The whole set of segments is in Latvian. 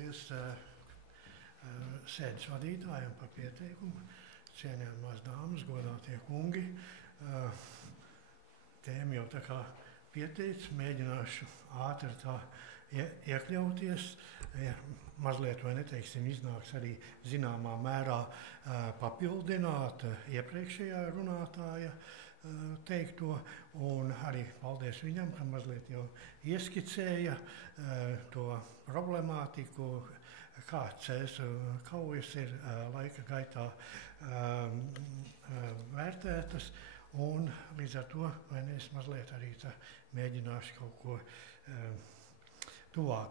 Paldies sēdes vadītājiem par pieteikumu. Cienījamās dāmas, godātie kungi. Tēma jau tā kā pieteicis, mēģināšu ātri tā iekļauties. Mazliet vai neteiksim, iznāks arī zināmā mērā papildināt iepriekšējā runātāja teikto, un arī paldies viņam, ka mazliet jau ieskicēja to problemātiku, kā cēsu kaujas ir laika gaitā vērtētas, un līdz ar to es mazliet arī mēģināšu kaut ko tuvāk.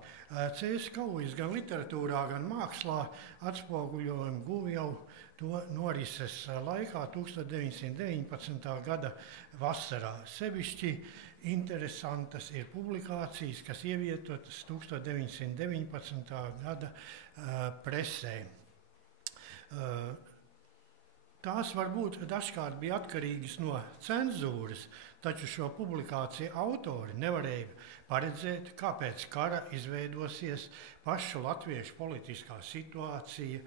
Cēsu kaujas gan literatūrā, gan mākslā atspoguļojumu guva jau to norises laikā 1919. Gada vasarā. Sevišķi interesantas ir publikācijas, kas ievietotas 1919. Gada presē. Tās varbūt dažkārt bija atkarīgas no cenzūras, taču šo publikāciju autori nevarēja paredzēt, kāpēc kara izveidosies pašu latviešu politiskā situācija,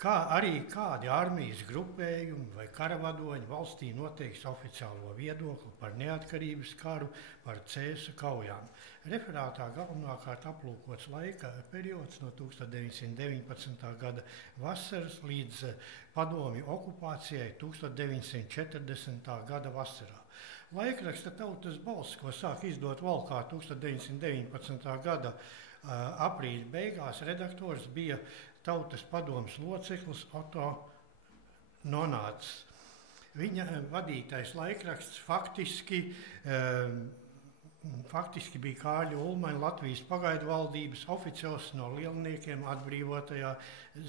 kā arī kādi armijas grupējumi vai karavadoņi valstī noteiks oficiālo viedokli par neatkarības karu, par cēsu kaujām. Referātā galvenokārt aplūkots laika periods no 1919. Gada vasaras līdz padomju okupācijai 1940. Gada vasarā. Laikraksta Tautas balss, ko sāk izdot Valkā 1919. Gada aprīļa beigās, redaktors bija Tautas padomes loceklis Otto Nonāts. Viņa vadītais laikraksts faktiski bija Kārļa Ulmaņa Latvijas pagaidu valdības oficiāls no lielniekiem atbrīvotajā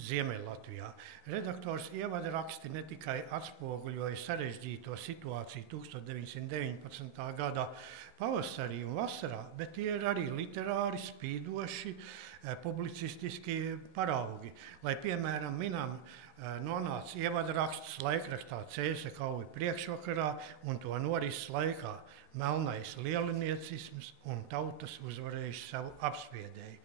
Ziemeļlatvijā. Redaktors ievada raksti ne tikai atspoguļoja sarežģīto situāciju 1919. Gada pavasarī un vasarā, bet tie ir arī literāri, spīdoši, publicistiski paraugi. Lai, piemēram, minam Nonāca ievada rakstus laikrakstā Cēsa kauja priekšvakarā un to norises laikā, melnais lieliniecisms un tautas uzvarējuši savu apspiedēju.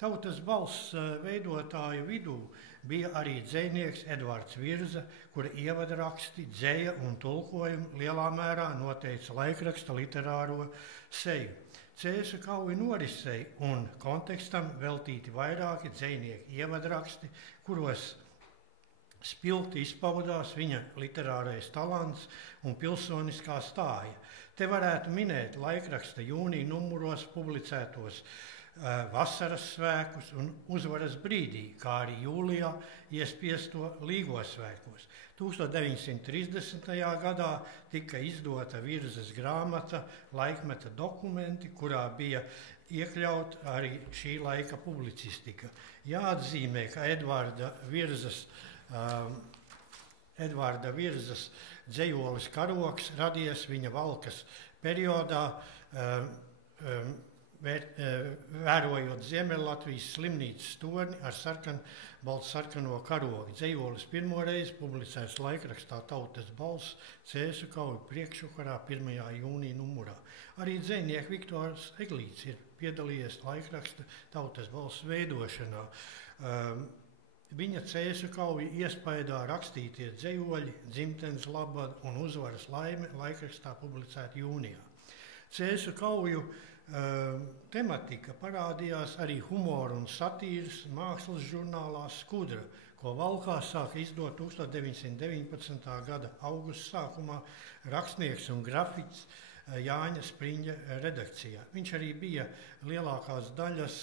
Tautas balss veidotāju vidū bija arī dzejnieks Edvards Virza, kura ievada raksti, dzeja un tulkojumi lielā mērā noteica laikraksta literāro seju. Cēsu kauja norisei un kontekstam veltīti vairāki dzejnieki ievadraksti, kuros spilgti izpaudās viņa literārais talants un pilsoniskā stāja. Te varētu minēt laikraksta jūnija numuros publicētos vasaras svēkus un uzvaras brīdī, kā arī jūlijā iespiesto Līgos svēkos. 1930. Gadā tika izdota Virzas grāmata Laikmeta dokumenti, kurā bija iekļaut arī šī laika publicistika. Jāatzīmē, ka Edvarda Virzas dzejolis Karoks radies viņa valkas periodā, vērojot Ziemeļlatvijas slimnīcas torni ar baltsarkano karogu. Dzejolis pirmoreiz publicēts laikrakstā Tautas balss Cēsu kauja priekšvakarā 1. jūnija numurā. Arī dzejnieks Viktors Eglīts ir piedalījies laikraksta Tautas balss veidošanā. Viņa Cēsu kauja iespaidā rakstītie dzejoļi, dzimtenes labad un uzvaras laime laikrakstā publicēti jūnijā. Cēsu kauju tematika parādījās arī humora un satīras mākslas žurnālā Skudra, ko Valkā sāka izdot 1919. Gada augusta sākumā rakstnieks un grafiķis Jāņa Spriņģa redakcijā. Viņš arī bija lielākās daļas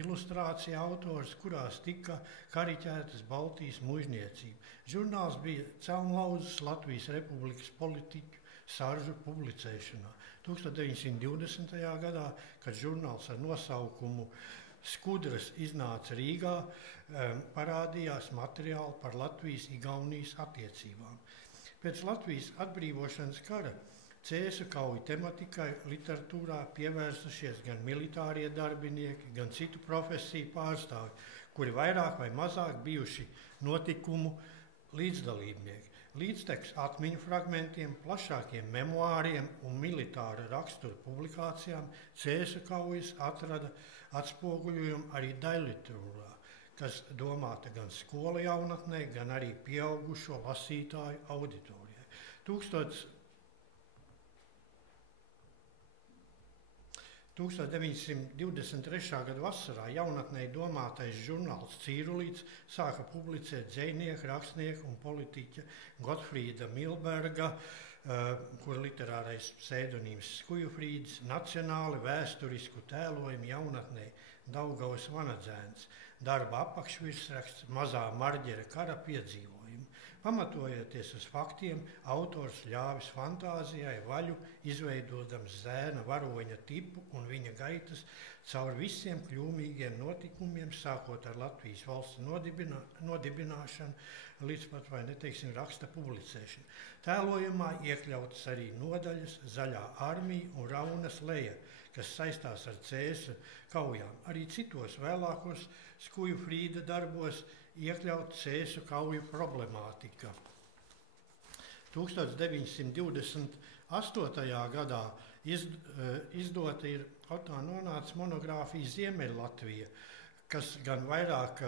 ilustrācija autors, kurās tika kariķētas Baltijas muižniecība. Žurnāls bija celmlauzes Latvijas Republikas politiķu saržu publicēšanā. 1920. Gadā, kad žurnāls ar nosaukumu Skudras iznāca Rīgā, parādījās materiāli par Latvijas-Igaunijas attiecībām. Pēc Latvijas atbrīvošanas kara Cēsu kauju tematikai literatūrā pievērsušies gan militārie darbinieki, gan citu profesiju pārstāvi, kuri vairāk vai mazāk bijuši notikumu līdzdalībnieki. Līdztekus atmiņu fragmentiem, plašākiem memoāriem un militāra rakstura publikācijām Cēsu kaujas atrada atspoguļojumu arī daļliteratūrā. kas domāta gan skolu jaunatnē, gan arī pieaugušo lasītāju auditorijai. 1923. gada vasarā jaunatnē domātais žurnāls Cīrulīts sāka publicēt dzejnieku, rakstnieku un politiķa Gotfrīda Milberga, kur literārais pseidonīms Skujufrīds, nacionāli vēsturisku tēlojumu jaunatnē Daugavas Vanadzēns, darba apakšvirsraksts Mazā Marģera kara piedzīvojumi. Pamatojoties uz faktiem, autors ļāvis fantāzijai vaļu, izveidodams zēna varoņa tipu un viņa gaitas caur visiem kļūmīgiem notikumiem, sākot ar Latvijas valsts nodibināšanu līdz pat, vai neteiksim, raksta publicēšanu. Tēlojumā iekļautas arī nodaļas Zaļā armija un Raunas leja, kas saistās ar Cēsu kaujām. Arī citos vēlākos Skujufrīda darbos iekļaut Cēsu kauju problemātika. 1928. gadā izdota ir nonāca monogrāfija Ziemeļlatvija, kas gan vairāk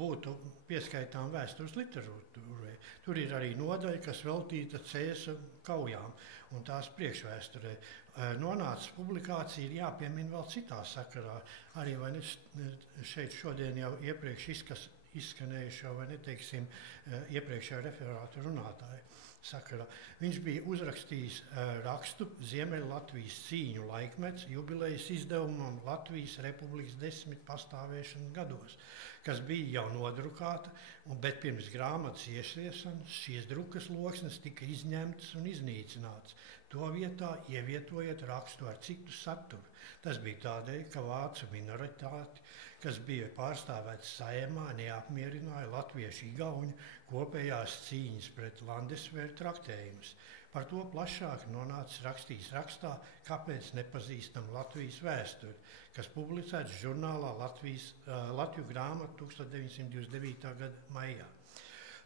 būtu pieskaitām vēstures literatūrai. Tur ir arī nodaļa, kas veltīta Cēsu kaujām un tās priekšvēsturē. Nonāca publikācija, ir jāpiemina vēl citā sakarā. Arī vai ne, šeit šodien jau iepriekš izskanējušo, vai neteiksim, iepriekšējā referāta runātāja sakarā. Viņš bija uzrakstījis rakstu Ziemeļlatvijas cīņu laikmets jubilejas izdevumam Latvijas Republikas 10 pastāvēšanas gados, kas bija jau nodrukāta, bet pirms grāmatas iesiešanas šīs drukas loksnes tika izņemtas un iznīcināts. To vietā ievietojot rakstu ar citu saturu. Tas bija tādēļ, ka vācu minoritāti, kas bija pārstāvēts Saeimā, neapmierināja latviešu igauņu kopējās cīņas pret Landesvēru traktējumus. Par to plašāk nonācis rakstījis rakstā Kāpēc nepazīstam Latvijas vēsturi, kas publicēts žurnālā Latviju grāmata 1929. gada maijā.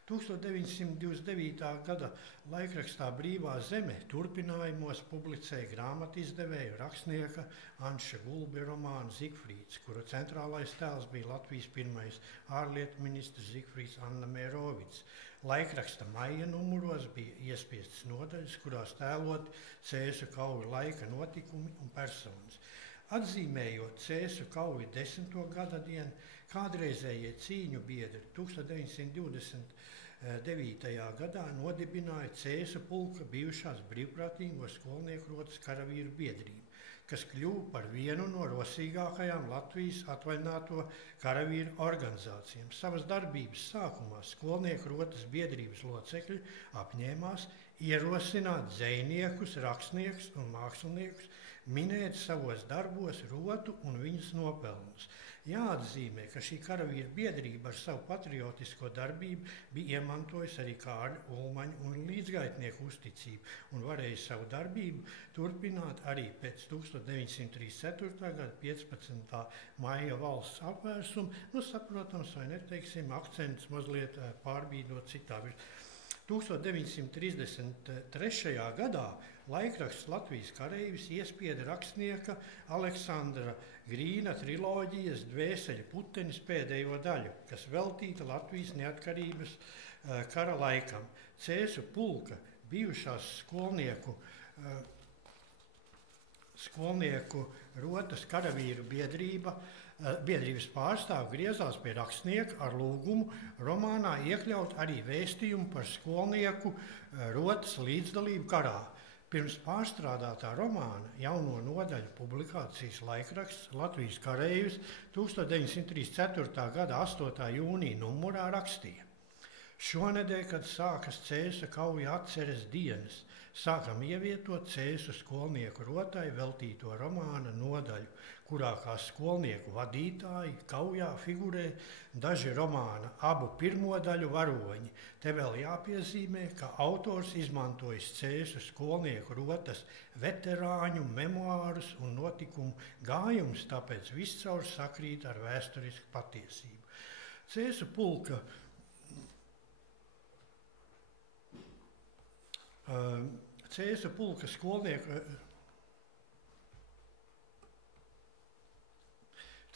1929. gada laikrakstā Brīvā zeme turpinājumos publicēja grāmatizdevēju rakstnieka Anša Gulbe romānu Zigfrīds, kura centrālais tēls bija Latvijas pirmais ārlietu ministrs Zigfrīds Anna Mērovics. Laikraksta maija numuros bija iespiestas nodaļas, kurās tēlot Cēsu kauju laika notikumi un personas. Atzīmējot Cēsu kauju 10. gada dienu, kādreizējie cīņu biedri 1929. gadā nodibināja Cēsu pulka bijušās brīvprātīgo skolnieku rotas karavīru biedrību, kas kļuva par vienu no rosīgākajām Latvijas atvaļināto karavīru organizācijām. Savas darbības sākumā skolnieku rotas biedrības locekļi apņēmās ierosināt dzejniekus, rakstniekus un māksliniekus minēt savos darbos rotu un viņas nopelnus. Jāatzīmē, ka šī karavīru biedrība ar savu patriotisko darbību bija iemantojusi arī Kārļa Ulmaņa un līdzgaitnieku uzticību un varēja savu darbību turpināt arī pēc 1934. gada 15. maija valsts apvērsuma, saprotams, vai neteiksim, akcents mazliet pārbīdot citā. 1933. gadā laikraksts Latvijas kareivis iespieda rakstnieka Aleksandra Grīna triloģijas Dvēseļu putenis pēdējo daļu, kas veltīta Latvijas neatkarības kara laikam. Cēsu pulka bijušās skolnieku rotas karavīru biedrības pārstāvi griezās pie rakstnieka ar lūgumu romānā iekļaut arī vēstījumu par skolnieku rotas līdzdalību karā. Pirms pārstrādātā romāna jauno nodaļu publikācijas laikraksts Latvijas kareivis 1934. gada 8. jūnija numurā rakstīja: Šonedēļ, kad sākas Cēsu kauja atceres dienas, sākam ievietot Cēsu skolnieku rotai veltīto romāna nodaļu, kurā kā skolnieku vadītāji kaujā figurē daži romāna abu pirmo daļu varoņi. Te vēl jāpiezīmē, ka autors izmantojis Cēsu skolnieku rotas veterāņu memoārus un notikumu gājumus, tāpēc viscaur sakrīt ar vēsturisku patiesību. Cēsu pulka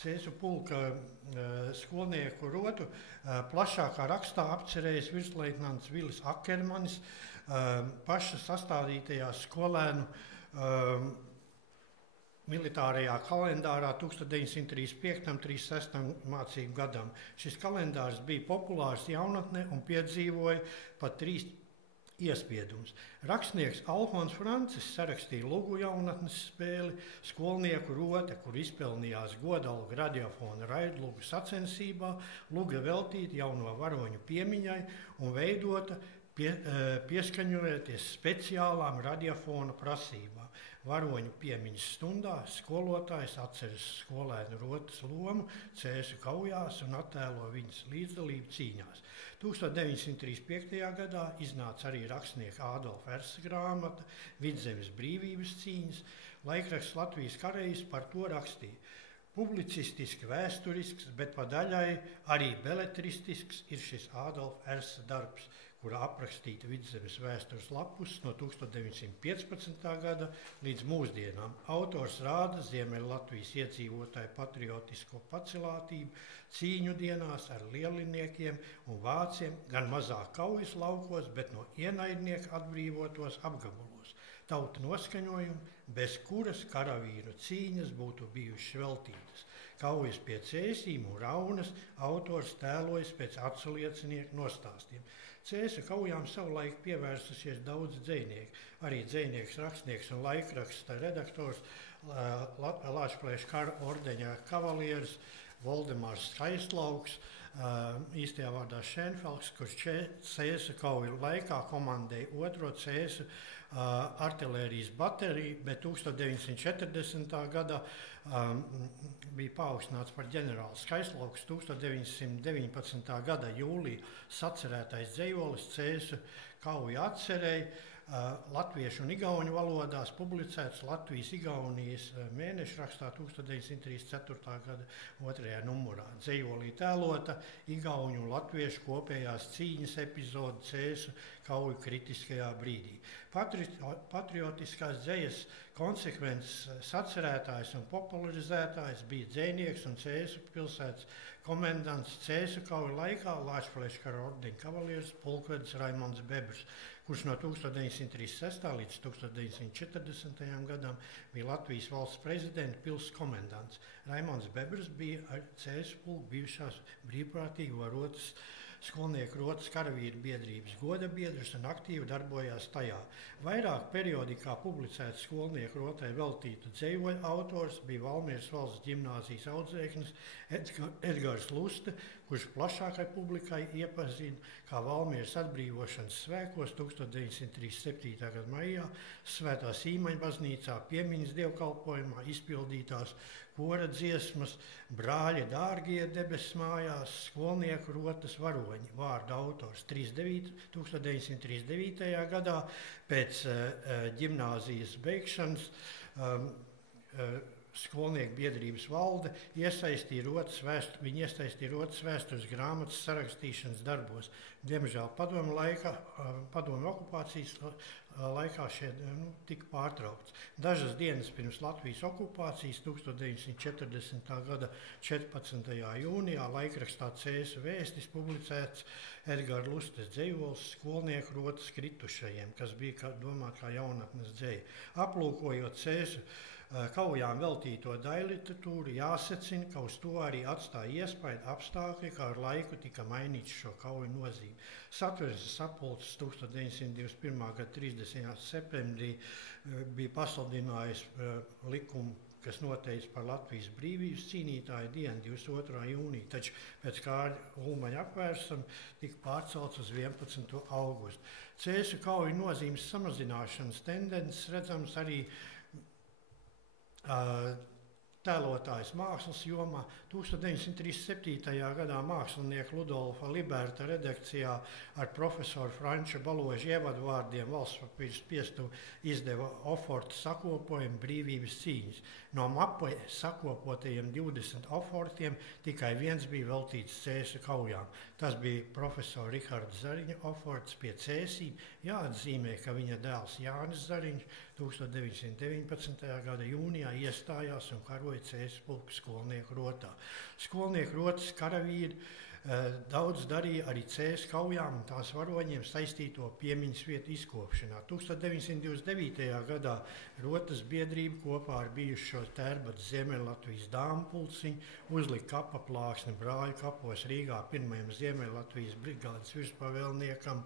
Cēsu pulka skolnieku rotu plašākā rakstā apcerējis virsleitnants Vilis Akermanis paša sastādītajā skolēnu militārajā kalendārā 1935.–36. mācību gadam. Šis kalendārs bija populārs jaunatnē un piedzīvoja pat 3 iespiedumus. Rakstnieks Alfons Francis sarakstīja Lugu jaunatnes spēli Skolnieku rote, kur izpelnījās godalgu radiofona raidlugu sacensībā, luga veltīta jauno varoņu piemiņai un veidota pieskaņojoties speciālām radiofona prasībām. Varoņu piemiņas stundā skolotājs atceras skolēnu rotas lomu Cēsu kaujās un attēlo viņas līdzdalību cīņās. 1935. gadā iznāca arī rakstnieka Ādolfa Ersa grāmata Vidzemes brīvības cīņas. Laikraksts Latvijas kareivs par to rakstīja. Publicistiski vēsturisks, bet pa daļai arī beletristisks ir šis Ādolfa Ersa darbs, kurā aprakstīta Vidzemes vēstures lapus no 1915. gada līdz mūsdienām. Autors rāda Ziemeļlatvijas iedzīvotāju patriotisko pacelātību cīņu dienās ar lieliniekiem un vāciem, gan mazāk kaujas laukos, bet no ienaidnieka atbrīvotos apgabalos. Tauta noskaņojumu, bez kuras karavīru cīņas būtu bijušas veltītas. Kaujas pie Cēsīm un Raunas autors tēlojas pēc atsliecinieku nostāstiem. Cēsu kaujām savulaik pievērsusies daudz dzejnieki. Arī dzejnieks, rakstnieks un laikraksta redaktors Lāčplēša kara ordeņa kavalieris Voldemārs Skaistlauks, īstajā vārdā Šenfelks, kurš Cēsu kauju laikā komandēja 2. Cēsu artilērijas bateriju, bet 1940. gadā bija paaugstināts par ģenerāli. Skaistlauks 1919. gada jūlijā sacerētais dzejolis Cēsu kauju atcerēja, latviešu un igauņu valodās publicēts Latvijas-Igaunijas mēnešrakstā 1934. gada 2. numurā. Dzejolī tēlota igauņu un latviešu kopējās cīņas epizode Cēsu kauju kritiskajā brīdī. Patriotiskās dzejas konsekvents sacerētājs un popularizētājs bija dzejnieks un Cēsu pilsētas komendants Cēsu kauju laikā Lāčplēša kara ordeņa kavalieris pulkvedis Raimonds Bebrs, kurš no 1936. līdz 1940. gadam bija Latvijas valsts prezidenta pils komendants. Raimonds Bebrs bija ar Cēsu pulku bijušās brīvprātīgi varotas skolnieku rotas karavīru biedrības goda biedrs un aktīvi darbojās tajā. Vairāk periodikā publicēts skolnieku rotai veltītu dzejoļu autors bija Valmieras valsts ģimnāzijas audzēknis Edgars Luste, kurš plašākai publikai iepazina kā Valmieras atbrīvošanas svētkos 1937. gada maijā Svētā Sīmaņa baznīcā piemiņas dievkalpojumā izpildītās kora dziesmas Brāļi dārgie debesu mājās, skolnieku rotas varoņi, vārda autors 1939. gadā pēc ģimnāzijas beigšanas skolnieku biedrības valde iesaistīja rotas vēstures grāmatas sarakstīšanas darbos. Diemžēl padomu okupācijas laikā šie tika pārtraukts. Dažas dienas pirms Latvijas okupācijas 1940. gada 14. jūnijā laikrakstā Cēsu vēstis publicēts Edgara Lustes dzejols Skolnieku rotas kritušajiem, kas bija domāts kā jaunatnes dzeja. Aplūkojot Cēsu kaujām veltīto daļliteratūru, jāsecina, ka uz to arī atstāja iespaidu apstākļi, kā ar laiku tika mainīts šo kauju nozīmi. Satversmes sapulces 1921. gada 30. septembrī bija pasludinājis likumu, kas noteicis par Latvijas brīvības cīnītāju dienu 22. jūnija, taču pēc Kārļa Ulmaņa apvērsuma tika pārcelts uz 11. augustu. Cēsu kauju nozīmes samazināšanas tendences redzams arī tēlotājs mākslas jomā. 1937. gadā mākslinieka Ludolfa Liberta redakcijā ar profesoru Franča Baloža ievadvārdiem valsts papīra spiestuve izdeva oforta sakopojumu Brīvības cīņas. No mapē sakopotajiem 20 ofortiem tikai viens bija veltīts Cēsu kaujām. Tas bija profesora Riharda Zariņa oforts pie Cēsīm. Jāatzīmē, ka viņa dēls Jānis Zariņš 1919. gada jūnijā iestājās un karoja Cēsu pulka skolnieku rotā. Skolnieku rotas karavīri daudz darīja arī Cēsu kaujām un tās varoņiem saistīto piemiņas vietu izkopšanā. 1929. gadā rotas biedrība kopā ar bijušo Tērbatas Ziemeļlatvijas dāmu pulciņu uzlika kapa plāksni Brāļu kapos Rīgā pirmajam Ziemeļlatvijas brigādes virspavēlniekam,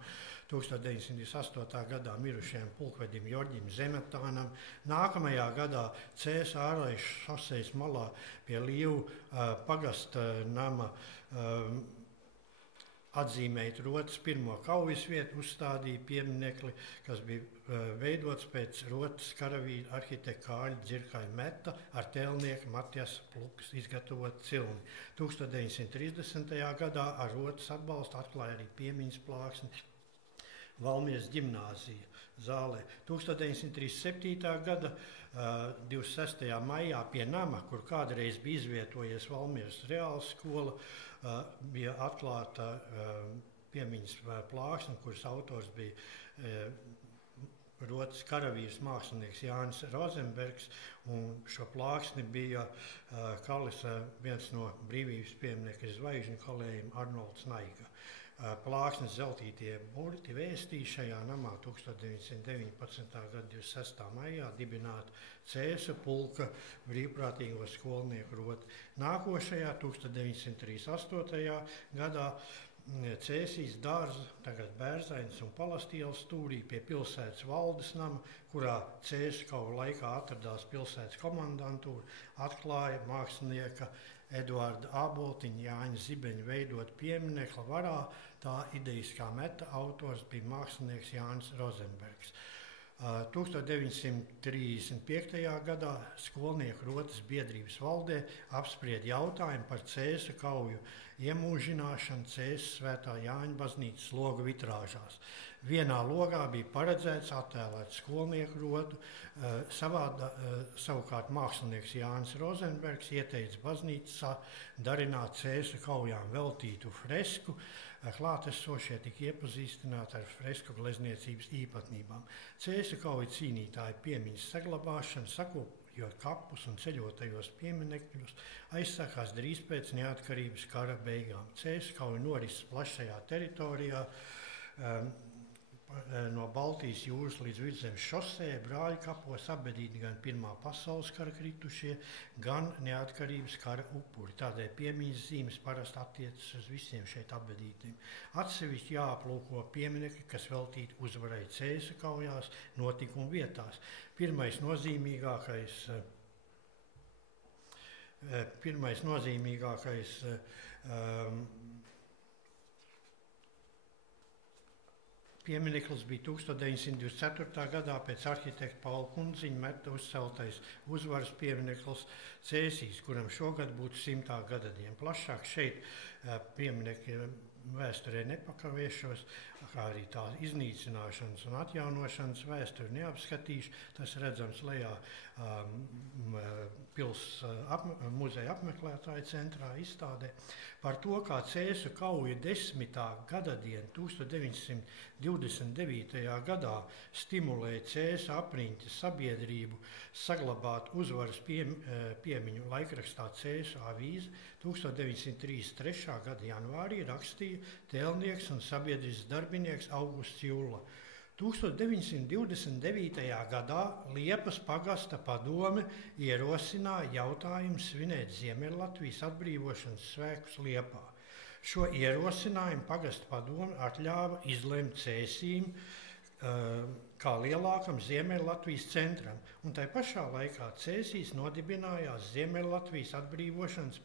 1928. gadā mirušajam pulkvedim Jorģim Zemetānam. Nākamajā gadā Cēsu ārlaišu šosejas malā pie Līvu pagasta nama atzīmēt rotas pirmo kaujas vietu, uzstādīja pieminekli, kas bija veidots pēc rotas karavīra arhitekta Kārļa Dzirkaja Meta ar tēlnieka Matijas Plukas izgatavot cilni. 1930. gadā ar rotas atbalstu atklāja arī piemiņas plāksni Valmieras ģimnāzija zālē. 1937. gada 26. maijā pie nama, kur kādreiz bija izvietojies Valmieras reāls skola, bija atklāta piemiņas plāksne, kuras autors bija rotas karavīrs mākslinieks Jānis Rozenbergs, un šo plāksni bija kalis viens no brīvības pieminiekļa zvaigžņu kolējiem Arnolds Naiga. Plāksnes zeltītie burti vēstīja šajā namā 1919. gada 26. maijā dibināta Cēsu pulka brīvprātīgo skolnieku rota. Nākošajā 1938. gadā Cēsīs dārza, tagad Bērzainas un Palastielas stūrī pie pilsētas valdes nama, kurā Cēsu kauju laikā atradās pilsētas komandantūra, atklāja mākslinieka Eduarda Āboltiņa Jāņa Zibeņa veidot pieminekli varā. Tā idejiskā meta autors bija mākslinieks Jānis Rozenbergs. 1935. gadā skolnieku rotas biedrības valdē apsprieda jautājumu par Cēsu kauju iemūžināšanu Cēsu Svētā Jāņa baznīcas logu vitrāžās. Vienā logā bija paredzēts attēlēt skolnieku rotu, savukārt mākslinieks Jānis Rozenbergs ieteica baznīcā darināt Cēsu kaujām veltītu fresku. Klātesošie tika iepazīstināti ar fresku glezniecības īpatnībām. Cēsu kauju cīnītāju piemiņas saglabāšana, sakopjot kapus un ceļotajos pieminekļus, aizsākās drīz pēc neatkarības kara beigām. Cēsu kauju norises plašajā teritorijā no Baltijas jūras līdz Vidzemes šosē, Brāļu kapos apbedīti gan Pirmā pasaules kara kritušie, gan neatkarības kara upuri. Tādēļ piemiņas zīmes parasti attiecas uz visiem šeit apbedītiem. Atsevišķi jāaplūko pieminekļi, kas veltīti uzvarai Cēsu kaujās notikumu vietās. Pirmais nozīmīgākais piemineklis bija 1924. gadā pēc arhitekta Paula Kundziņa Meta uzceltais uzvaras piemineklis Cēsīs, kuram šogad būtu 100. gada diena. Plašāk šeit pieminekļa vēsturē nepakavēšos, kā arī tā iznīcināšanas un atjaunošanas vēsturi neapskatīšu. Tas redzams lejā muzeja apmeklētāju centrā izstādē. Par to, kā Cēsu kauja 10. gadadienu 1929. gadā stimulēja Cēsu apriņķa sabiedrību saglabāt uzvaras piemiņu laikrakstā Cēsu avīze, 1933. gada janvārī rakstīja tēlnieks un sabiedrisks darbinieks Augusts Julla. 1929. gadā Liepas pagasta padome ierosināja jautājumu svinēt Ziemeļlatvijas atbrīvošanas svētkus Liepā. Šo ierosinājumu pagasta padome atļāva izlemt Cēsīm kā lielākam Ziemeļlatvijas centram, un tai pašā laikā Cēsīs nodibinājās Ziemeļlatvijas atbrīvošanas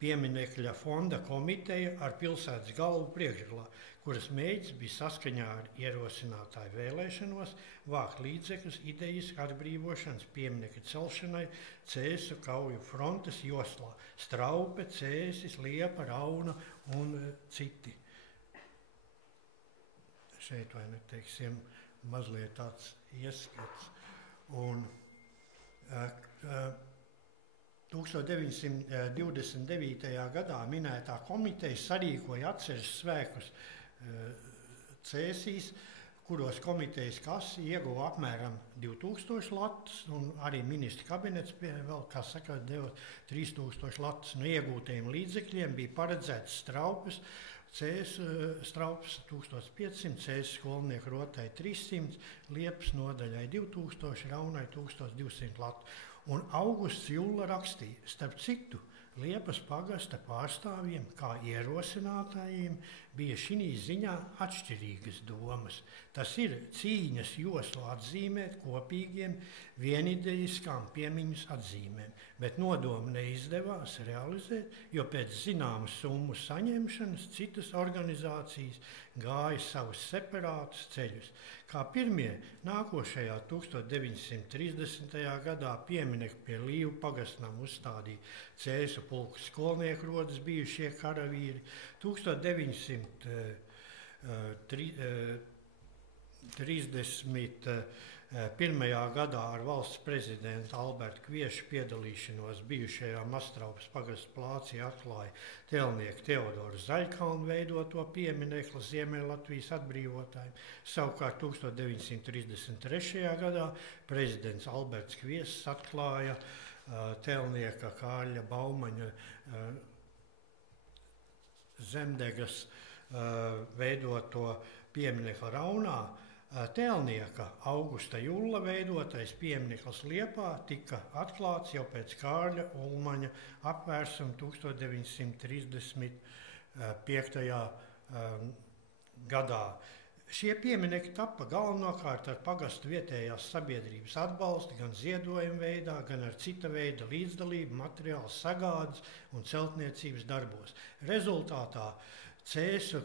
pieminekļa fonda komiteja ar pilsētas galvu priekšgalā, kuras mērķis bija saskaņā ar ierosinātāju vēlēšanos vākt līdzekļus idejas atbrīvošanas pieminekļa celšanai Cēsu kauju frontes joslā – Straupe, Cēsis, Liepa, Rauna un citi. Šeit, vai ne, teiksim, mazliet tāds ieskats. Un 1929. gadā minētā komiteja sarīkoja atceres svēkus Cēsīs, kuros komitejas kasa ieguva apmēram 2000 latus, un arī ministra kabinets vēl, kā saka, deva 3000 latus. No iegūtajiem līdzekļiem bija paredzēts straupes, straupes 1500, Cēsas skolnieku rotai 300, Liepas nodaļai 2000, Raunai 1200 latu. Un Augusts Julla rakstīja, starp citu, Liepas pagasta pārstāvjiem, kā ierosinātājiem, bija šī ziņā atšķirīgas domas. Tas ir cīņas joslu atzīmēt kopīgiem vienidejiskām piemiņas atzīmēm, bet nodomu neizdevās realizēt, jo pēc zināmas summu saņemšanas citas organizācijas gāja savus separātus ceļus. Kā pirmie nākošajā 1930. gadā pieminieku pie Līvu pagastnam uzstādīja Cēsu pulku skolnieku rodas bijušie karavīri. 1931. gadā ar valsts prezidentu Albertu Kviešu piedalīšanos bijušajā Mastraupas pagasta plācī atklāja tēlnieku Teodoru Zaļkalnu veidoto pieminekli Ziemeļlatvijas atbrīvotājiem. Savukārt 1933. gadā prezidents Alberts Kviesis atklāja tēlnieka Kārļa Baumaņa Zemdegas veidoto pieminekli Raunā. Tēlnieka Augusta Julla veidotais piemineklis Liepā tika atklāts jau pēc Kārļa Ulmaņa apvērsuma 1935. gadā. Šie pieminekļi tappa galvenokārt ar pagastu vietējās sabiedrības atbalstu, gan ziedojuma veidā, gan ar cita veida līdzdalību, materiālu sagādes un celtniecības darbos. Rezultātā Cēsu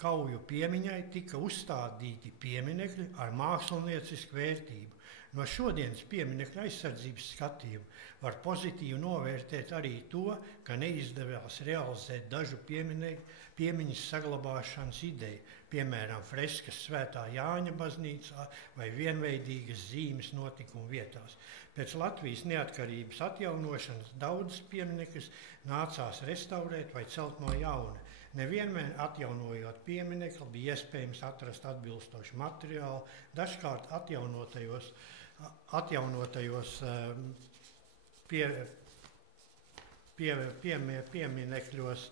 kauju piemiņai tika uzstādīti pieminekļi ar māksliniecisku vērtību. No šodienas pieminekļa aizsardzības skatījuma var pozitīvi novērtēt arī to, ka neizdevās realizēt dažu piemiņas saglabāšanas ideju, piemēram, freskas Svētā Jāņa baznīcā vai vienveidīgas zīmes notikumu vietās. Pēc Latvijas neatkarības atjaunošanas daudzas pieminekļus nācās restaurēt vai celt no jauna. Nevienmēr atjaunojot pieminekli bija iespējams atrast atbilstošu materiālu, dažkārt atjaunotajos pieminekļos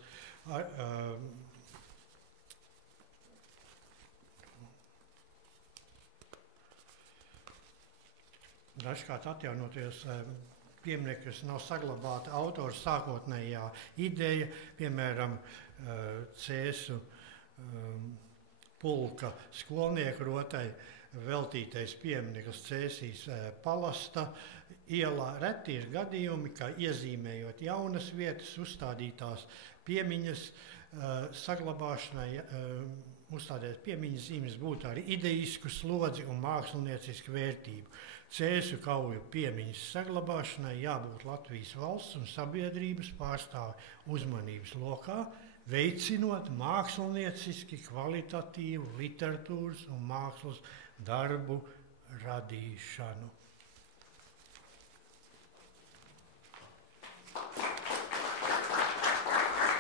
dažkārt atjaunotajos pieminekļos nav saglabāta autora sākotnējā ideja, piemēram, Cēsu pulka skolnieku rotai veltītais piemineklis Cēsīs Palasta ielā. Reti ir gadījumi, ka iezīmējot jaunas vietas uzstādītās piemiņas saglabāšanai, uzstādīt piemiņas zīmes būtu arī ideisku slodzi un māksliniecisku vērtību. Cēsu kauju piemiņas saglabāšanai jābūt Latvijas valsts un sabiedrības pārstāvju uzmanības lokā, veicinot mākslinieciski kvalitatīvu literatūras un mākslas darbu radīšanu.